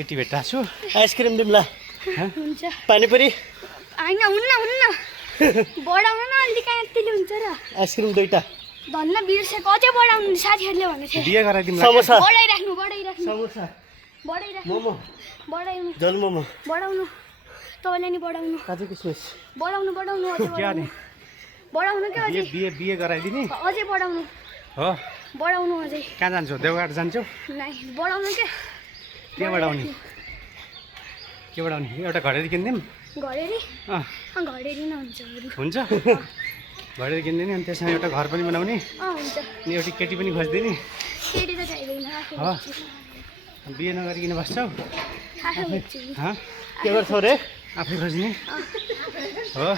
केटी भेट्टा छु आइसक्रिम दिउँला हुन्छ पानीपुरी हैन हुन्न बढाउनु न अलि कहाँ यतिले हुन्छ र आइसक्रिम दुईटा धन्न बिर्सेको अझै बढाउनु साथीहरूले भनेको थियो बिहे गराइदिउँला समोसा बढाइराख्नु समोसा बढाइराख्नु मोमो बढाउनु झोल मोमो बढाउनु तपाईँले नि बढाउनु काजु किसमिस बढाउनु अझै के अनि बढाउनु के अझै बिहे गराइदिने अझै बढाउनु हो बढाउनु अझै कहाँ जान्छौ देवघाट जान्छौ नाइ बढाउनु के बढाउने एउटा घडेरी किनिदिउँ घडेरी अँ घडेरी न हुन्छ हुन्छ घडेरी किनिदिने अनि त्यसमा एउटा घर पनि बनाउने हुन्छ अनि एउटा केटी पनि खोजिदिने केटी त चाहिँदैन हो बिहे नगरिकन बस्छौ आफै बुझ्छु हँ के गर्छौ रे आफै खोज्ने हो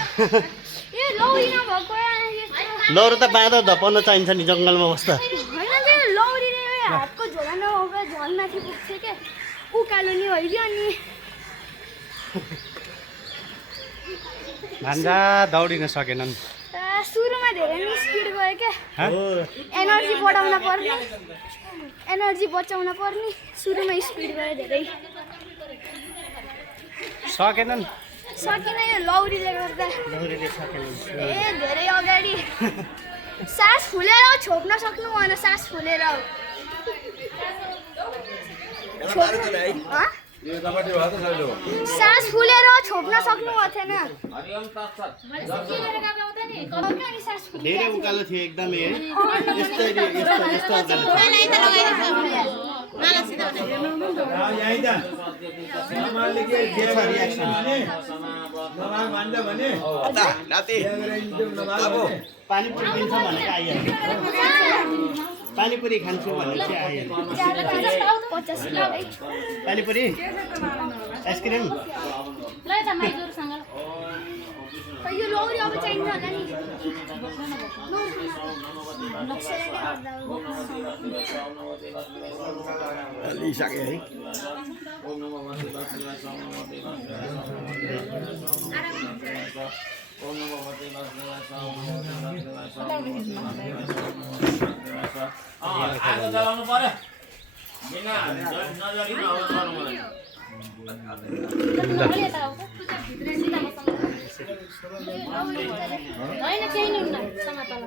ए लौरी नभएको यस्तो लौरो त बाँध धपाउन चाहिन्छ नि जङ्गलमा बस्दा होइन त्यो लौरीले हातको झोला नभएको झोलमाथि पुग्छ क्या उकालो नि भइदियो अनि भान्जा दौडिन सकेनन् सुरुमा धेरै नै स्पिड गयो क्या हँ? एनर्जी बढाउन पर्ने एनर्जी बचाउन पर्ने सुरुमा स्पिड गयो धेरै सकेनन् सकिन यो लौरीले गर्दा लौरीले सकेन ए धेरै अगाडि सास फुलेर छोप्न सक्नु भएन सास फुलेर सास फुलेर छोप्न सक्नु भएको थिएन धेरै उकालो थियो एकदमै है यस्तो उकालो पानीपुरी दिन्छ भनेको आइहाल्यो पानीपुरी खान्छु भने चाहिँ आइहाल्यो 50 पानीपुरी आइसक्रिम यो लौरी अब चाहिन्छ होला नि लिइसक्यो है होइन केही नै हुन्न समातल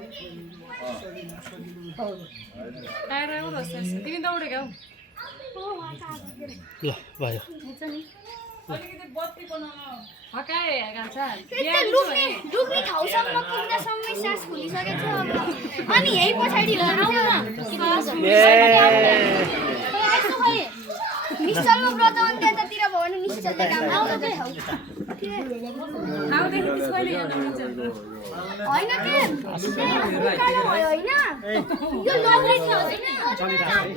तिमी दौडेका हौ ल भयो डुब्ने ठाउँसम्म पुग्दासम्मै सास फुलिसकेको थियो अब अनि यही पछाडि निश्चलको व्रत अन्त्यतातिर भयो भने निश्चलले काम आउँछ होइन के उकालो भयो होइन यो लौरी थियो होइन